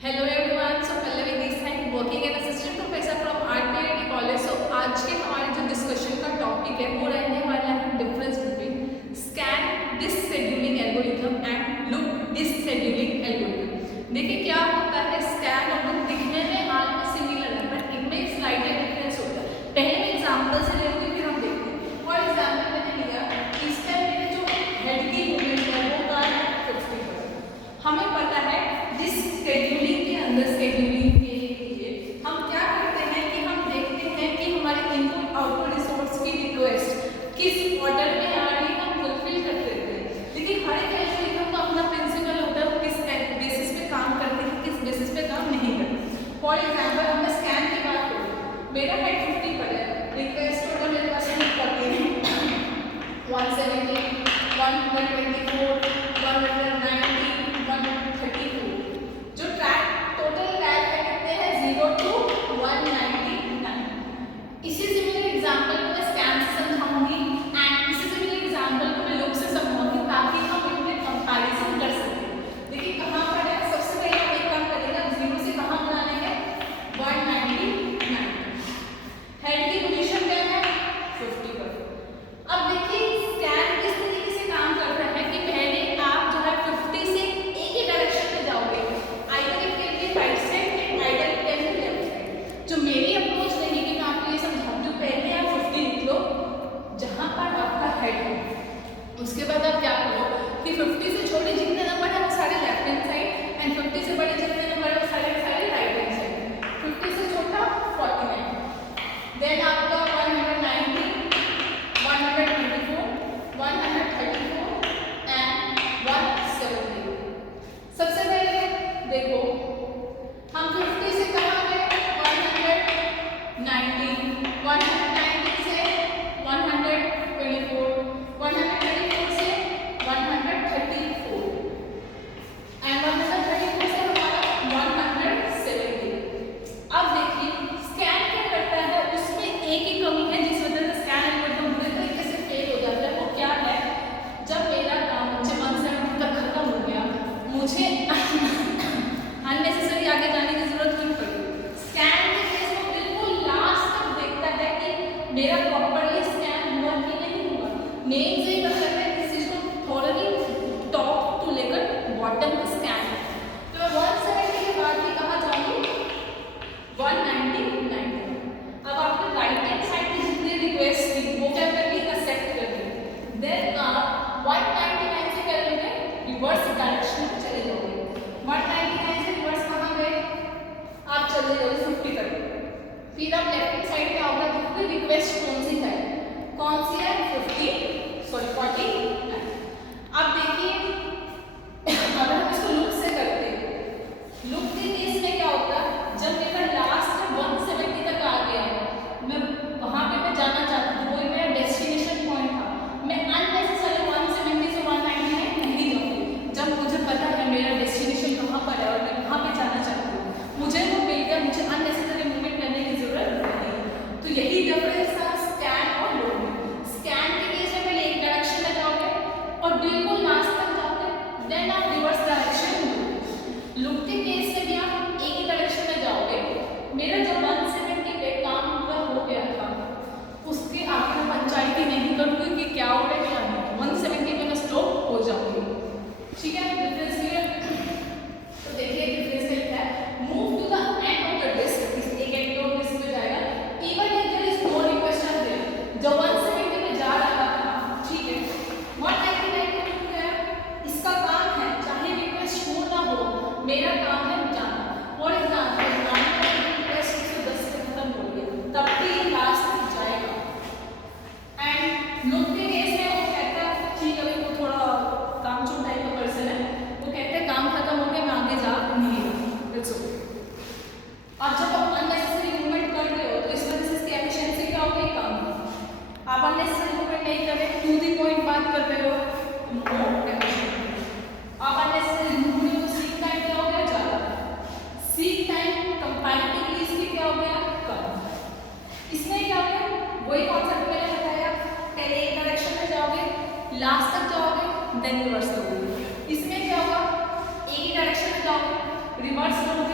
Hello everyone, so Pallavi this side working as assistant professor from RPIT college. So आज के हमारे जो discussion का टॉपिक है वो रहने वाला है difference between scan disk scheduling algorithm and look disk scheduling algorithm. देखिए क्या होता है, स्कैन और लूप दिखने में आगे सिमिलर है बट इनमें स्लाइडली डिफरेंस होता है। पहले मैं एग्जांपल से लेंगे फिर हम देखते हैं। फॉर एग्जांपल मैंने लिया इस टाइम मेरे जो हेड की मूवमेंट है वो का है 50%। हमें पता है दिस शेड्यूलिंग के अंदर शेड्यूलिंग के लिए हम क्या करते हैं कि हम देखते हैं कि हमारे इनपुट आउटपुट रिसोर्स की रिक्वेस्ट किस ऑर्डर में आ रही है हम फुलफिल कर देते हैं। लेकिन हर एक एल्गोरिथम का अपना प्रिंसिपल होता है, वो किस बेसिस पे काम करते हैं किस बेसिस पे काम नहीं करते। फॉर एग्जाम्पल हमने स्कैन की बात करी, मेरा हेड 50 पर है, रिक्वेस्ट ऑर्डर मेरे पास 40 170 124 190 134। जो ट्रैक टोटल ट्रैक है कितने हैं 0 to 199। इसी सिमिलर एग्जांपल को मैं स्कैन से समझाऊंगी एंड इसी सिमिलर एग्जांपल को मैं लूप से समझाऊंगी ताकि हम इनमें कंपैरिजन कर सकें। देखिए कहाँ पर है, सबसे पहले हम एक काम करेंगे, 0 से कहाँ बनाने हैं 199। हेड की पोजीशन क्या है 50 पर। अब देखिए स्कैन किस तरीके से काम करता है कि पहले आप जो है 50 से एक ही डायरेक्शन में जाओगे, either it can be right side and either it can be left side. जो मेरी अप्रोच रहेगी मैं आपको ये समझाऊं, जो पहले आप 50 निकलो जहां पर आपका हेड है, उसके बाद आप क्या करो कि 50 से छोटे जितने नंबर है वो सारे लेफ्ट हैंड साइड एंड 50 से बड़े जितने नंबर है वो सारे राइट हैंड साइड। 50 से छोटा 49, देन आपका 190 124 134 एंड 170। सबसे पहले देखो हम 50 से कहाँ गए 190 से 124 124 से 134 एंड 134 से हमारा 170। अब देखिए स्कैन क्या करता है, उसमें एक ही कमी है जिस वजह से स्कैन एल्गोरिथम बुरे तरीके से फेल हो जाता है। वो क्या है, जब मेरा काम मुझे 170 तक खत्म हो गया, मुझे अननेसेसरी आगे जाने की जरूरत क्यों पड़ी। स्कैन के केस में बिल्कुल लास्ट तक देखता है कि मेरा प्रॉपर्ली स्कैन हुआ कि नहीं हुआ। नेम से ही पता लगता है किसी को थोड़ी टॉप टू लेकर बॉटम में स्कैन है। तो मैं 170 के बाद भी कहाँ जाऊंगी 199। अब आपके राइट हैंड साइड की जितनी रिक्वेस्ट थी वो क्या कर ली एक्सेप्ट कर ली। देन आप 199 से कर लेंगे रिवर्स डायरेक्शन में चले जाओगे। 199 से रिवर्स कहाँ गए आप चले जाओगे 50 तक। फिर आप लेफ्ट हैंड साइड पे आओगे तो आपकी रिक्वेस्ट कौन सी है 40। अब देखिए अगर हम इसको लूप से करते हैं, लूप के केस में क्या होता है, जब मेरा लास्ट 170 तक आ गया मैं वहां पे मैं जाना चाहती हूँ, वही मेरा डेस्टिनेशन पॉइंट था, मैं अननेसेसरी 170 से 199 नहीं जाऊंगी। जब मुझे पता है मेरा डेस्टिनेशन कहाँ पर है और मैं कहाँ पे जाना चाहती हूँ, मुझे वो मिल गया, मुझे अननेसेसरी मूवमेंट करने की जरूरत नहीं। तो यही डिफरेंस था स्कैन और लूप में। स्कैन के केस में पहले एक डायरेक्शन में जाओगे और बिल्कुल लास्ट तक जाओगे रिवर्स फ्लो